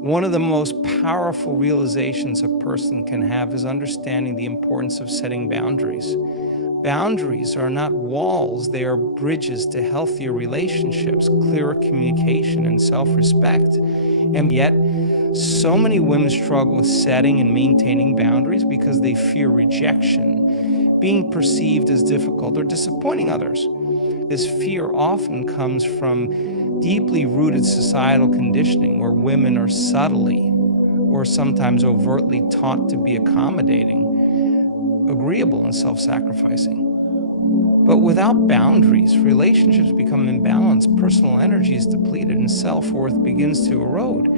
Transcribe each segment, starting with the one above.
One of the most powerful realizations a person can have is understanding the importance of setting boundaries. Boundaries are not walls, they are bridges to healthier relationships, clearer communication, and self respect. And yet, so many women struggle with setting and maintaining boundaries because they fear rejection, being perceived as difficult, or disappointing others. This fear often comes from deeply rooted societal conditioning where women are subtly or sometimes overtly taught to be accommodating, agreeable, and self sacrificing. But without boundaries, relationships become imbalanced, personal energy is depleted, and self worth begins to erode.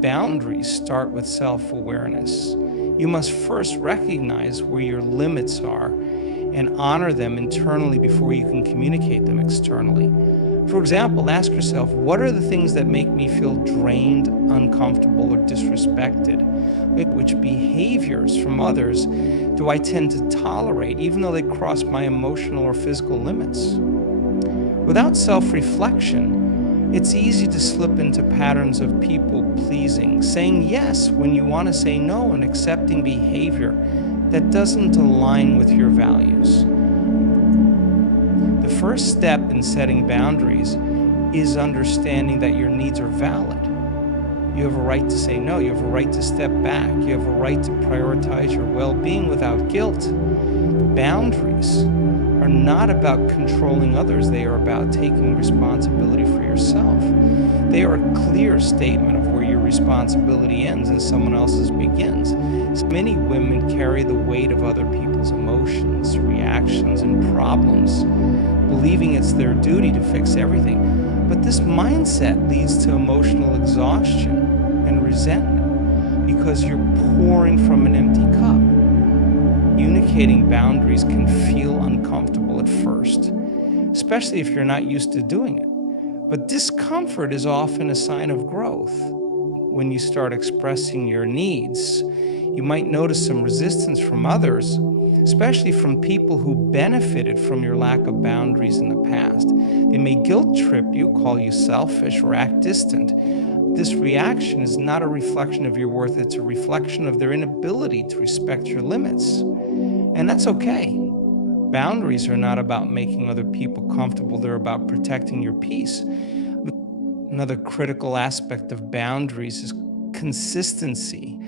Boundaries start with self awareness. You must first recognize where your limits are and honor them internally before you can communicate them externally. For example, ask yourself, what are the things that make me feel drained, uncomfortable, or disrespected? Which behaviors from others do I tend to tolerate, even though they cross my emotional or physical limits? Without self-reflection, it's easy to slip into patterns of people-pleasing, saying yes when you want to say no, and accepting behavior that doesn't align with your values. The first step in setting boundaries is understanding that your needs are valid. You have a right to say no. You have a right to step back. You have a right to prioritize your well-being without guilt. Boundaries are not about controlling others. They are about taking responsibility for yourself. They are a clear statement of where your responsibility ends and someone else's begins. Many women carry the weight of other people's emotions, reactions, and problems, believing it's their duty to fix everything. But this mindset leads to emotional exhaustion and resentment because you're pouring from an empty cup. Communicating boundaries can feel uncomfortable at first, especially if you're not used to doing it. But discomfort is often a sign of growth. When you start expressing your needs, you might notice some resistance from others, especially from people who benefited from your lack of boundaries in the past. They may guilt trip you, call you selfish, or act distant. This reaction is not a reflection of your worth, it's a reflection of their inability to respect your limits. And that's okay. Boundaries are not about making other people comfortable, they're about protecting your peace. Another critical aspect of boundaries is consistency.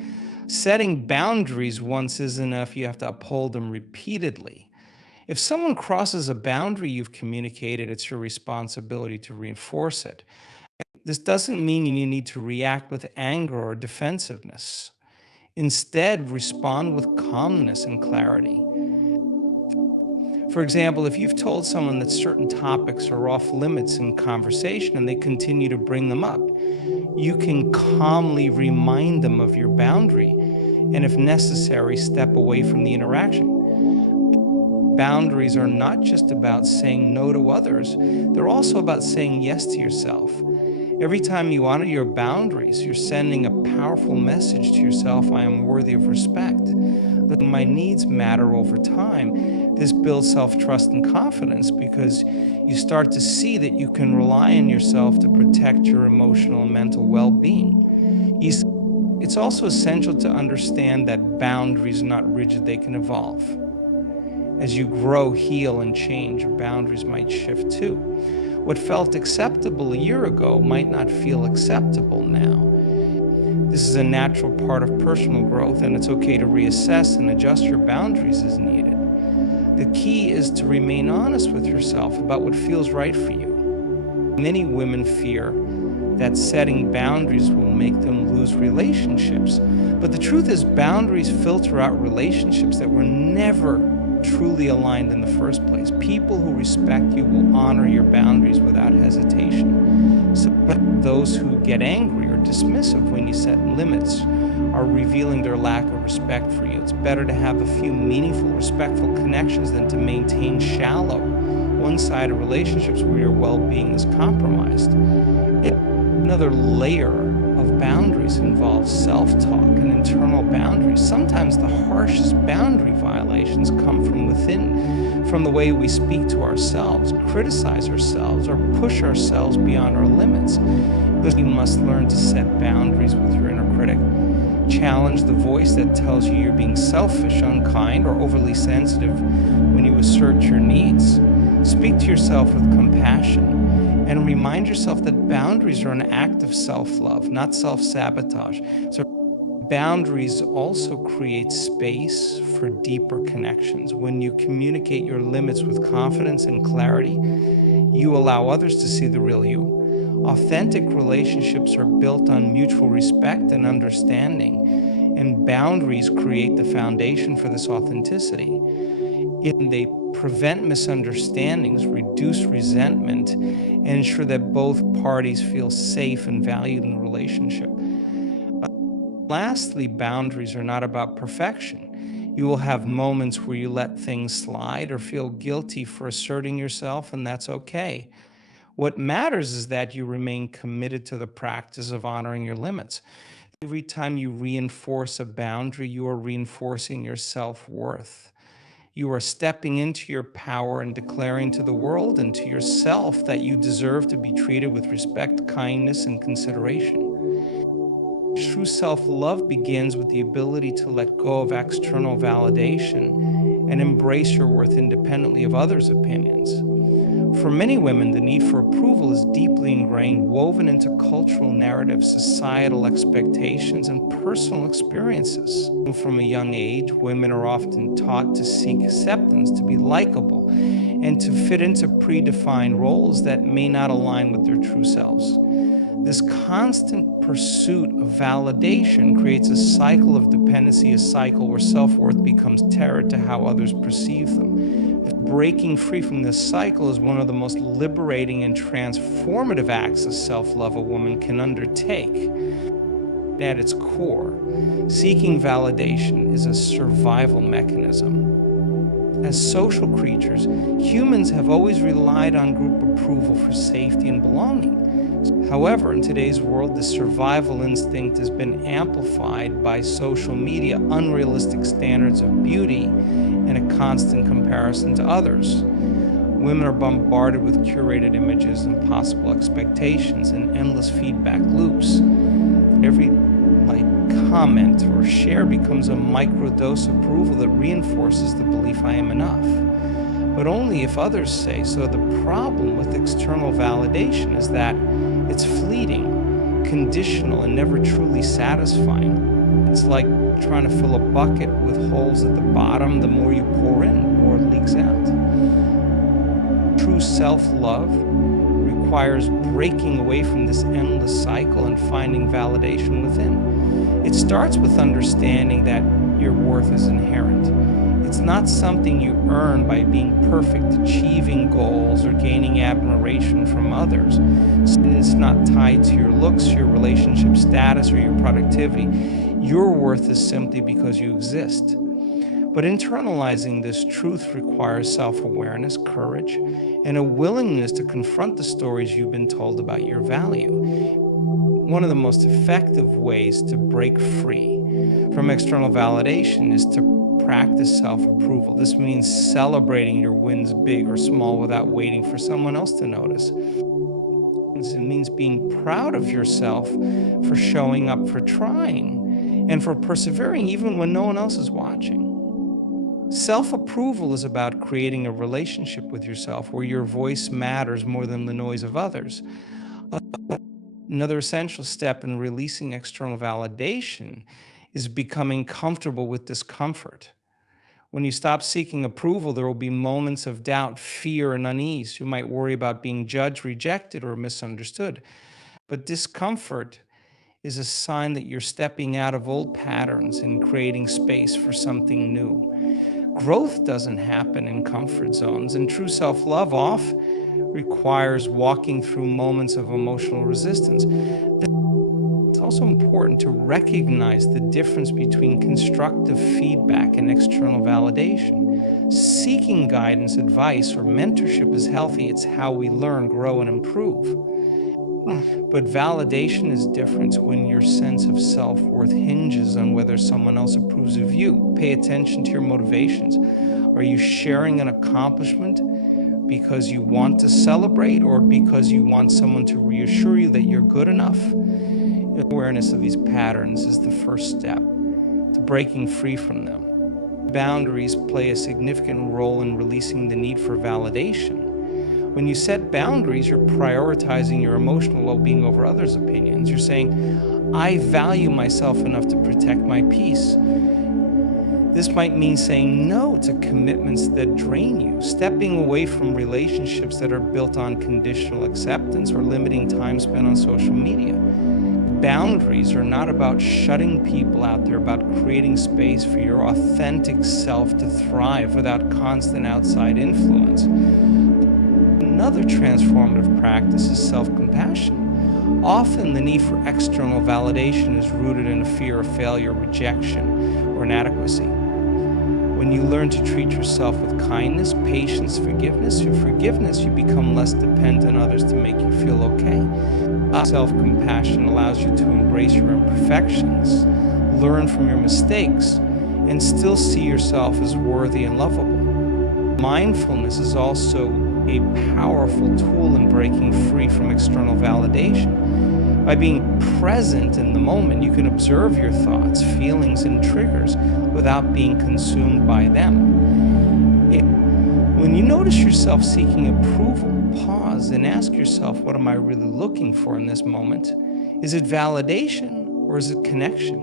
Setting boundaries once isn't enough, you have to uphold them repeatedly. If someone crosses a boundary you've communicated, it's your responsibility to reinforce it. This doesn't mean you need to react with anger or defensiveness. Instead, respond with calmness and clarity. For example, if you've told someone that certain topics are off limits in conversation and they continue to bring them up, you can calmly remind them of your boundary and, if necessary, step away from the interaction. Boundaries are not just about saying no to others, they're also about saying yes to yourself. Every time you honor your boundaries, you're sending a powerful message to yourself: I am worthy of respect. Look, my needs matter over time. This builds self-trust and confidence because you start to see that you can rely on yourself to protect your emotional and mental well-being. It's also essential to understand that boundaries are not rigid, they can evolve. As you grow, heal, and change, your boundaries might shift too. What felt acceptable a year ago might not feel acceptable now. This is a natural part of personal growth, and it's okay to reassess and adjust your boundaries as needed. The key is to remain honest with yourself about what feels right for you. Many women fear that setting boundaries will make them lose relationships. But the truth is, boundaries filter out relationships that were never truly aligned in the first place. People who respect you will honor your boundaries without hesitation. So those who get angry or dismissive when you set limits are revealing their lack of respect for you. It's better to have a few meaningful, respectful connections than to maintain shallow, one-sided relationships where your well-being is compromised. Another layer of boundaries involves self-talk and internal boundaries. Sometimes the harshest boundary violations come from within, from the way we speak to ourselves, criticize ourselves, or push ourselves beyond our limits. You must learn to set boundaries with your inner critic. Challenge the voice that tells you you're being selfish, unkind, or overly sensitive when you assert your needs. Speak to yourself with compassion and remind yourself that boundaries are an act of self-love, not self-sabotage. So boundaries also create space for deeper connections. When you communicate your limits with confidence and clarity, you allow others to see the real you. Authentic relationships are built on mutual respect and understanding, and boundaries create the foundation for this authenticity. They prevent misunderstandings, reduce resentment, and ensure that both parties feel safe and valued in the relationship. Lastly, boundaries are not about perfection. You will have moments where you let things slide or feel guilty for asserting yourself, and that's okay. What matters is that you remain committed to the practice of honoring your limits. Every time you reinforce a boundary, you are reinforcing your self-worth. You are stepping into your power and declaring to the world and to yourself that you deserve to be treated with respect, kindness, and consideration. True self-love begins with the ability to let go of external validation and embrace your worth independently of others' opinions. For many women, the need for approval is deeply ingrained, woven into cultural narratives, societal expectations, and personal experiences. From a young age, women are often taught to seek acceptance, to be likable, and to fit into predefined roles that may not align with their true selves. This constant pursuit of validation creates a cycle of dependency, a cycle where self-worth becomes tethered to how others perceive them. Breaking free from this cycle is one of the most liberating and transformative acts of self-love a woman can undertake. At its core, seeking validation is a survival mechanism. As social creatures, humans have always relied on group approval for safety and belonging. However, in today's world, the survival instinct has been amplified by social media, unrealistic standards of beauty, and a constant comparison to others. Women are bombarded with curated images, impossible expectations, and endless feedback loops. Every comment, or share becomes a microdose of approval that reinforces the belief I am enough. But only if others say so. The problem with external validation is that it's fleeting, conditional, and never truly satisfying. It's like trying to fill a bucket with holes at the bottom. The more you pour in, the more it leaks out. True self-love requires breaking away from this endless cycle and finding validation within. It starts with understanding that your worth is inherent. It's not something you earn by being perfect, achieving goals, or gaining admiration from others. It's not tied to your looks, your relationship status, or your productivity. Your worth is simply because you exist. But internalizing this truth requires self-awareness, courage, and a willingness to confront the stories you've been told about your value. One of the most effective ways to break free from external validation is to practice self-approval. This means celebrating your wins, big or small, without waiting for someone else to notice. It means being proud of yourself for showing up, for trying, and for persevering even when no one else is watching. Self-approval is about creating a relationship with yourself where your voice matters more than the noise of others. Another essential step in releasing external validation is becoming comfortable with discomfort. When you stop seeking approval, there will be moments of doubt, fear, and unease. You might worry about being judged, rejected, or misunderstood. But discomfort is a sign that you're stepping out of old patterns and creating space for something new. Growth doesn't happen in comfort zones, and true self-love often requires walking through moments of emotional resistance. It's also important to recognize the difference between constructive feedback and external validation. Seeking guidance, advice, or mentorship is healthy. It's how we learn, grow, and improve. But validation is different when your sense of self-worth hinges on whether someone else approves of you. Pay attention to your motivations. Are you sharing an accomplishment because you want to celebrate or because you want someone to reassure you that you're good enough? Awareness of these patterns is the first step to breaking free from them. Boundaries play a significant role in releasing the need for validation. When you set boundaries, you're prioritizing your emotional well-being over others' opinions. You're saying, I value myself enough to protect my peace. This might mean saying no to commitments that drain you, stepping away from relationships that are built on conditional acceptance, or limiting time spent on social media. Boundaries are not about shutting people out. They're about creating space for your authentic self to thrive without constant outside influence. Another transformative practice is self-compassion. Often the need for external validation is rooted in a fear of failure, rejection, or inadequacy. When you learn to treat yourself with kindness, patience, forgiveness, you become less dependent on others to make you feel okay. Self-compassion allows you to embrace your imperfections, learn from your mistakes, and still see yourself as worthy and lovable. Mindfulness is also a powerful tool in breaking free from external validation. By being present in the moment, you can observe your thoughts, feelings, and triggers without being consumed by them. When you notice yourself seeking approval, pause and ask yourself, what am I really looking for in this moment? Is it validation or is it connection?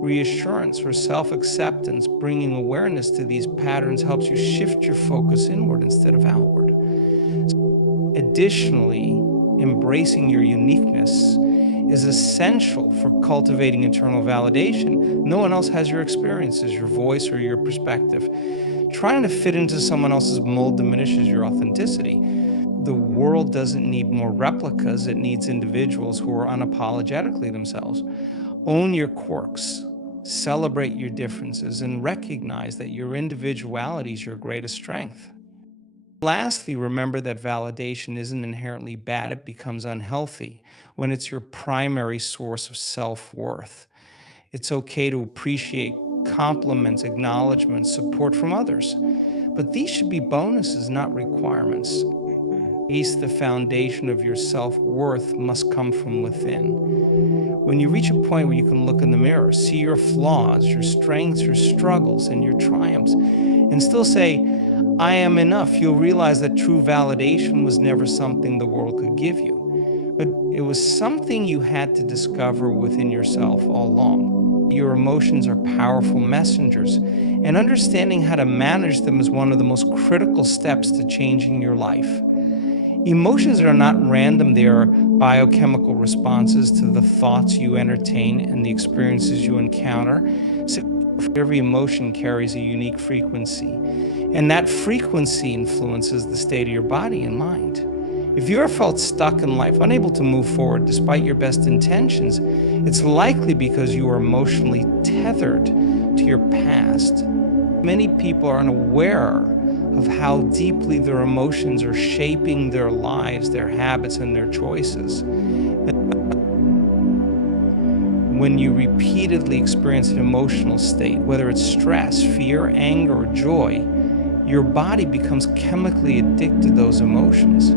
Reassurance or self-acceptance. Bringing awareness to these patterns helps you shift your focus inward instead of outward. Additionally, embracing your uniqueness is essential for cultivating internal validation. No one else has your experiences, your voice, or your perspective. Trying to fit into someone else's mold diminishes your authenticity. The world doesn't need more replicas, it needs individuals who are unapologetically themselves. Own your quirks, celebrate your differences, and recognize that your individuality is your greatest strength. Lastly, remember that validation isn't inherently bad. It becomes unhealthy when it's your primary source of self-worth. It's okay to appreciate compliments, acknowledgement, support from others, but these should be bonuses, not requirements. The foundation of your self-worth must come from within. When you reach a point where you can look in the mirror, see your flaws, your strengths, your struggles, and your triumphs, and still say, I am enough, you'll realize that true validation was never something the world could give you, but it was something you had to discover within yourself all along. Your emotions are powerful messengers, and understanding how to manage them is one of the most critical steps to changing your life. Emotions are not random, they are biochemical responses to the thoughts you entertain and the experiences you encounter. So every emotion carries a unique frequency, and that frequency influences the state of your body and mind. If you are felt stuck in life, unable to move forward despite your best intentions, it's likely because you are emotionally tethered to your past. Many people are unaware of how deeply their emotions are shaping their lives, their habits, and their choices. When you repeatedly experience an emotional state, whether it's stress, fear, anger, or joy, your body becomes chemically addicted to those emotions.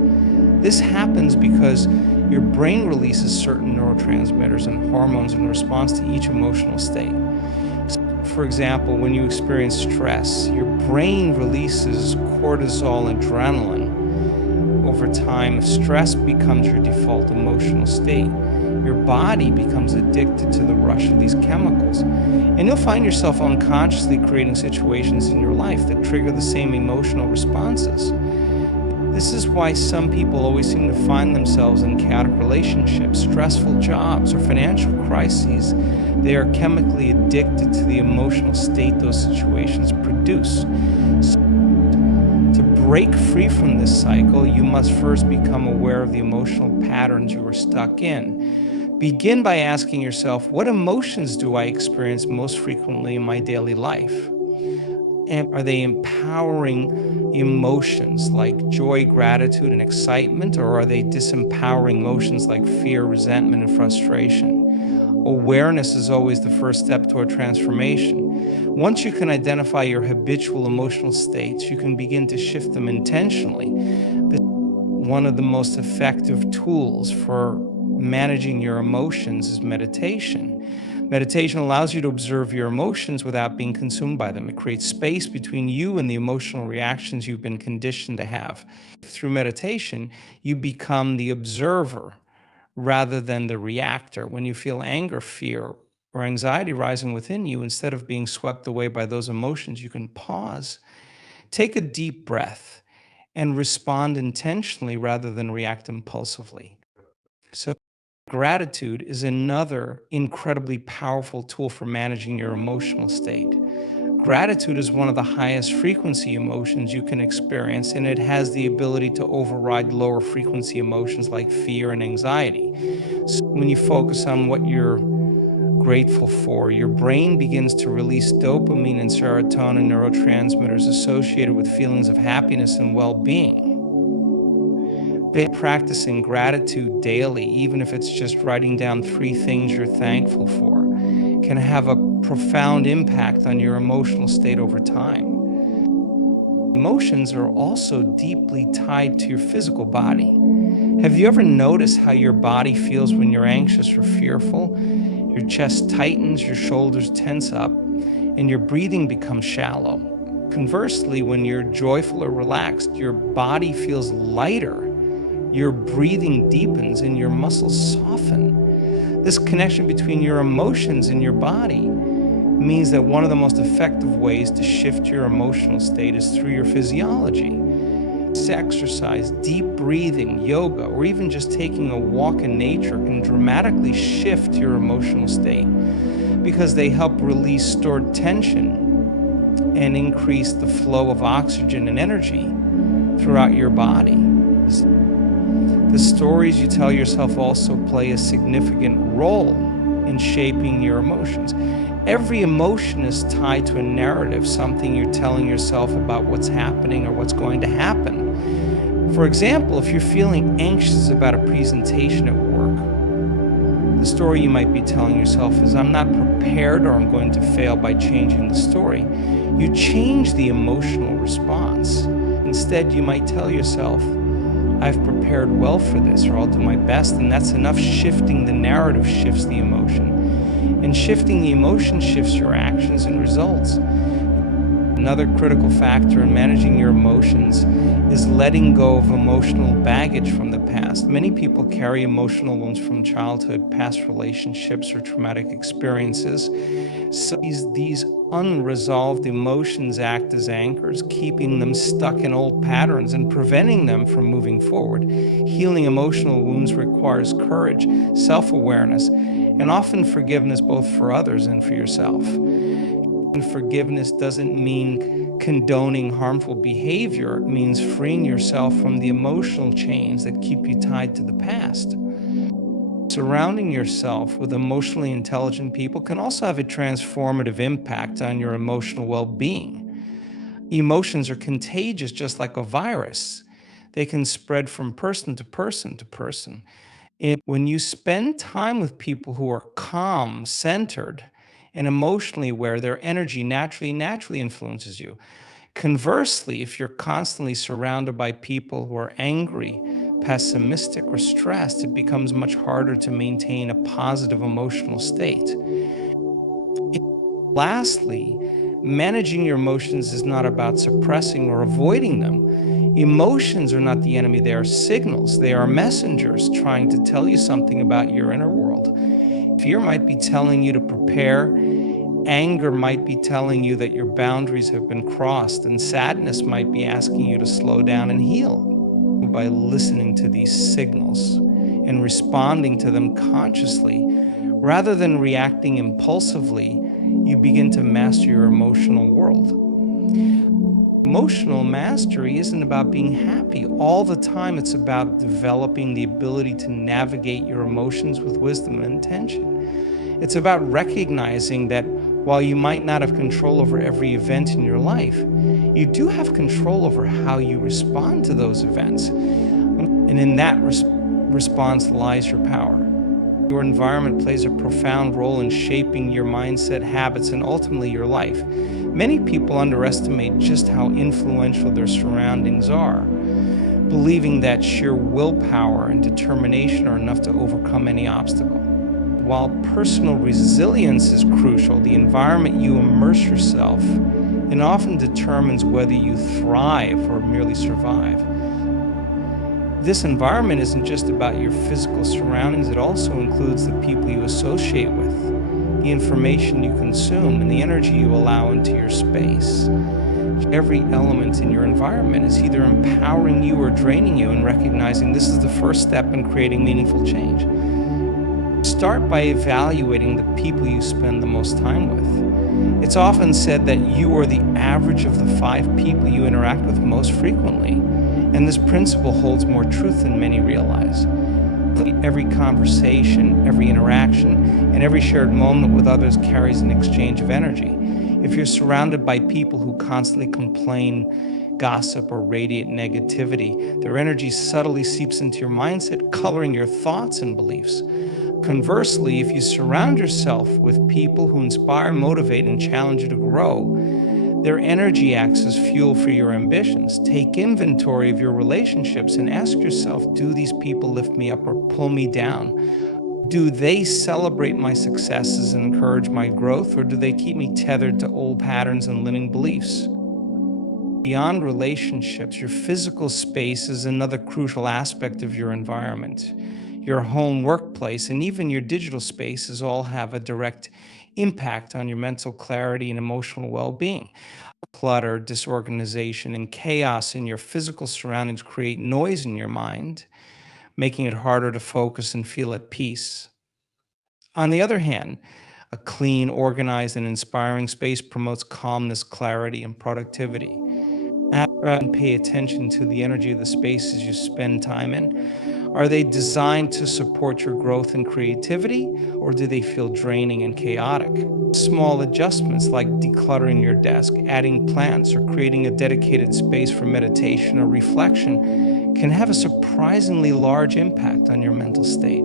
This happens because your brain releases certain neurotransmitters and hormones in response to each emotional state. For example, when you experience stress, your brain releases cortisol and adrenaline. Over time, if stress becomes your default emotional state, your body becomes addicted to the rush of these chemicals. And you'll find yourself unconsciously creating situations in your life that trigger the same emotional responses. This is why some people always seem to find themselves in chaotic relationships, stressful jobs, or financial crises. They are chemically addicted to the emotional state those situations produce. So, to break free from this cycle, you must first become aware of the emotional patterns you are stuck in. Begin by asking yourself, what emotions do I experience most frequently in my daily life? And are they empowering emotions like joy, gratitude, and excitement, or are they disempowering emotions like fear, resentment, and frustration? Awareness is always the first step toward transformation. Once you can identify your habitual emotional states, you can begin to shift them intentionally. This is one of the most effective tools for managing your emotions is meditation. Meditation allows you to observe your emotions without being consumed by them. It creates space between you and the emotional reactions you've been conditioned to have. Through meditation, you become the observer rather than the reactor. When you feel anger, fear, or anxiety rising within you, instead of being swept away by those emotions, you can pause, take a deep breath, and respond intentionally rather than react impulsively. So, gratitude is another incredibly powerful tool for managing your emotional state. Gratitude is one of the highest frequency emotions you can experience, and it has the ability to override lower frequency emotions like fear and anxiety. So when you focus on what you're grateful for, your brain begins to release dopamine and serotonin, neurotransmitters associated with feelings of happiness and well being. Practicing gratitude daily, even if it's just writing down 3 things you're thankful for, can have a profound impact on your emotional state over time. Emotions are also deeply tied to your physical body. Have you ever noticed how your body feels when you're anxious or fearful? Your chest tightens, your shoulders tense up, and your breathing becomes shallow. Conversely, when you're joyful or relaxed, your body feels lighter, your breathing deepens, and your muscles soften. This connection between your emotions and your body means that one of the most effective ways to shift your emotional state is through your physiology. Exercise, deep breathing, yoga, or even just taking a walk in nature can dramatically shift your emotional state because they help release stored tension and increase the flow of oxygen and energy throughout your body. The stories you tell yourself also play a significant role in shaping your emotions. Every emotion is tied to a narrative, something you're telling yourself about what's happening or what's going to happen. For example, if you're feeling anxious about a presentation at work, the story you might be telling yourself is, I'm not prepared or I'm going to fail. By changing the story, you change the emotional response. Instead, you might tell yourself, I've prepared well for this, or I'll do my best, and that's enough. Shifting the narrative shifts the emotion, and shifting the emotion shifts your actions and results. Another critical factor in managing your emotions is letting go of emotional baggage from the past. Many people carry emotional wounds from childhood, past relationships, or traumatic experiences. So these unresolved emotions act as anchors, keeping them stuck in old patterns and preventing them from moving forward. Healing emotional wounds requires courage, self-awareness, and often forgiveness, both for others and for yourself. And forgiveness doesn't mean condoning harmful behavior. It means freeing yourself from the emotional chains that keep you tied to the past. Surrounding yourself with emotionally intelligent people can also have a transformative impact on your emotional well-being. Emotions are contagious, just like a virus. They can spread from person to person to person. When you spend time with people who are calm, centered, and emotionally aware, their energy naturally influences you. Conversely, if you're constantly surrounded by people who are angry, pessimistic, or stressed, it becomes much harder to maintain a positive emotional state. Lastly, managing your emotions is not about suppressing or avoiding them. Emotions are not the enemy, they are signals. They are messengers trying to tell you something about your inner world. Fear might be telling you to prepare, anger might be telling you that your boundaries have been crossed, and sadness might be asking you to slow down and heal. By listening to these signals and responding to them consciously, rather than reacting impulsively, you begin to master your emotional world. Emotional mastery isn't about being happy all the time. It's about developing the ability to navigate your emotions with wisdom and intention. It's about recognizing that while you might not have control over every event in your life, you do have control over how you respond to those events. And in that response lies your power. Your environment plays a profound role in shaping your mindset, habits, and ultimately your life. Many people underestimate just how influential their surroundings are, believing that sheer willpower and determination are enough to overcome any obstacle. While personal resilience is crucial, the environment you immerse yourself in often determines whether you thrive or merely survive. This environment isn't just about your physical surroundings, it also includes the people you associate with, the information you consume, and the energy you allow into your space. Every element in your environment is either empowering you or draining you, and recognizing this is the first step in creating meaningful change. Start by evaluating the people you spend the most time with. It's often said that you are the average of the 5 people you interact with most frequently, and this principle holds more truth than many realize. Every conversation, every interaction, and every shared moment with others carries an exchange of energy. If you're surrounded by people who constantly complain, gossip, or radiate negativity, their energy subtly seeps into your mindset, coloring your thoughts and beliefs. Conversely, if you surround yourself with people who inspire, motivate, and challenge you to grow, their energy acts as fuel for your ambitions. Take inventory of your relationships and ask yourself, do these people lift me up or pull me down? Do they celebrate my successes and encourage my growth, or do they keep me tethered to old patterns and limiting beliefs? Beyond relationships, your physical space is another crucial aspect of your environment. Your home, workplace, and even your digital spaces all have a direct impact on your mental clarity and emotional well being. Clutter, disorganization, and chaos in your physical surroundings create noise in your mind, making it harder to focus and feel at peace. On the other hand, a clean, organized, and inspiring space promotes calmness, clarity, and productivity. And pay attention to the energy of the spaces you spend time in. Are they designed to support your growth and creativity, or do they feel draining and chaotic? Small adjustments like decluttering your desk, adding plants, or creating a dedicated space for meditation or reflection can have a surprisingly large impact on your mental state.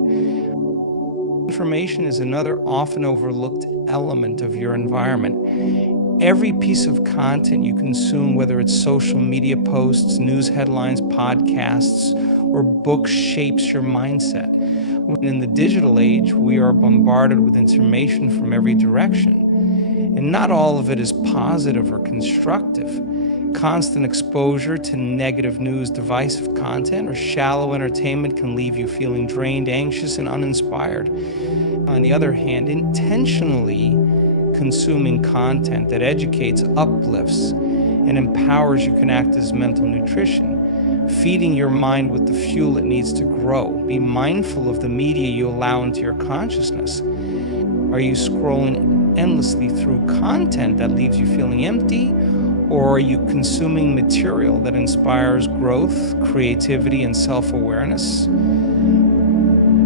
Information is another often overlooked element of your environment. Every piece of content you consume, whether it's social media posts, news headlines, podcasts, or books, shapes your mindset. In the digital age, we are bombarded with information from every direction, and not all of it is positive or constructive. Constant exposure to negative news, divisive content, or shallow entertainment can leave you feeling drained, anxious, and uninspired. On the other hand, intentionally consuming content that educates, uplifts, and empowers you can act as mental nutrition, feeding your mind with the fuel it needs to grow. Be mindful of the media you allow into your consciousness. Are you scrolling endlessly through content that leaves you feeling empty? Or are you consuming material that inspires growth, creativity, and self awareness?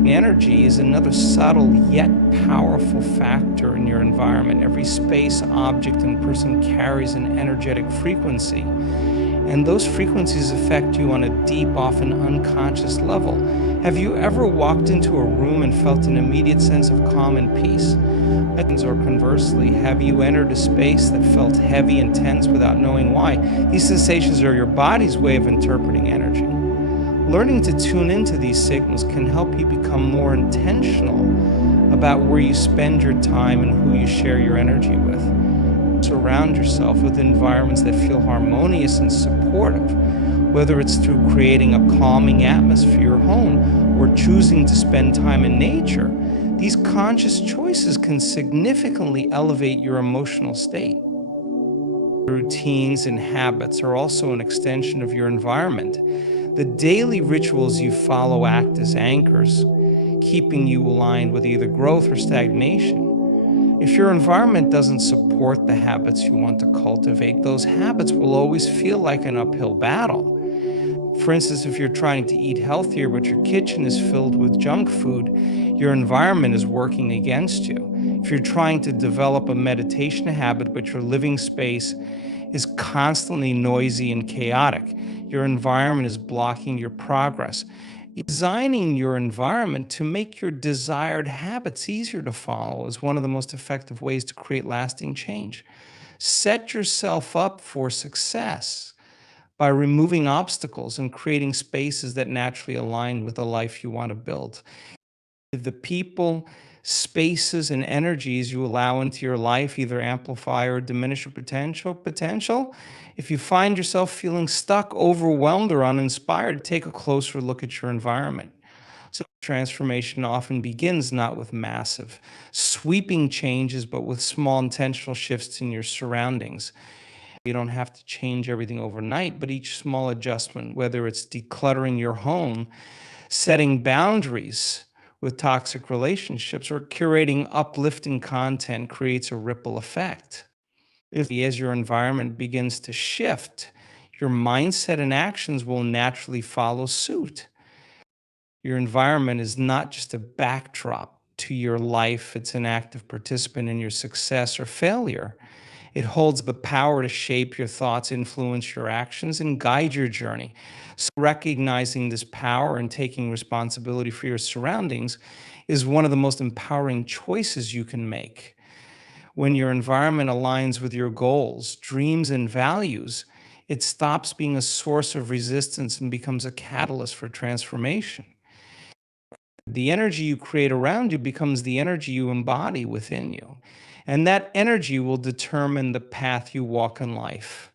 Energy is another subtle yet powerful factor in your environment. Every space, object, and person carries an energetic frequency, and those frequencies affect you on a deep, often unconscious level. Have you ever walked into a room and felt an immediate sense of calm and peace? Or conversely, have you entered a space that felt heavy and tense without knowing why? These sensations are your body's way of interpreting energy. Learning to tune into these signals can help you become more intentional about where you spend your time and who you share your energy with. Surround yourself with environments that feel harmonious and supportive, whether it's through creating a calming atmosphere for your home or choosing to spend time in nature. These conscious choices can significantly elevate your emotional state. Routines and habits are also an extension of your environment. The daily rituals you follow act as anchors, keeping you aligned with either growth or stagnation. If your environment doesn't support the habits you want to cultivate, those habits will always feel like an uphill battle. For instance, if you're trying to eat healthier but your kitchen is filled with junk food, your environment is working against you. If you're trying to develop a meditation habit but your living space is constantly noisy and chaotic, your environment is blocking your progress. Designing your environment to make your desired habits easier to follow is one of the most effective ways to create lasting change. Set yourself up for success by removing obstacles and creating spaces that naturally align with the life you want to build. The people, spaces, and energies you allow into your life either amplify or diminish your potential. If you find yourself feeling stuck, overwhelmed, or uninspired, take a closer look at your environment. So transformation often begins not with massive, sweeping changes, but with small intentional shifts in your surroundings. You don't have to change everything overnight, but each small adjustment, whether it's decluttering your home, setting boundaries with toxic relationships, or curating uplifting content, creates a ripple effect. As your environment begins to shift, your mindset and actions will naturally follow suit. Your environment is not just a backdrop to your life, it's an active participant in your success or failure. It holds the power to shape your thoughts, influence your actions, and guide your journey. So, recognizing this power and taking responsibility for your surroundings is one of the most empowering choices you can make. When your environment aligns with your goals, dreams, and values, it stops being a source of resistance and becomes a catalyst for transformation. The energy you create around you becomes the energy you embody within you. And that energy will determine the path you walk in life.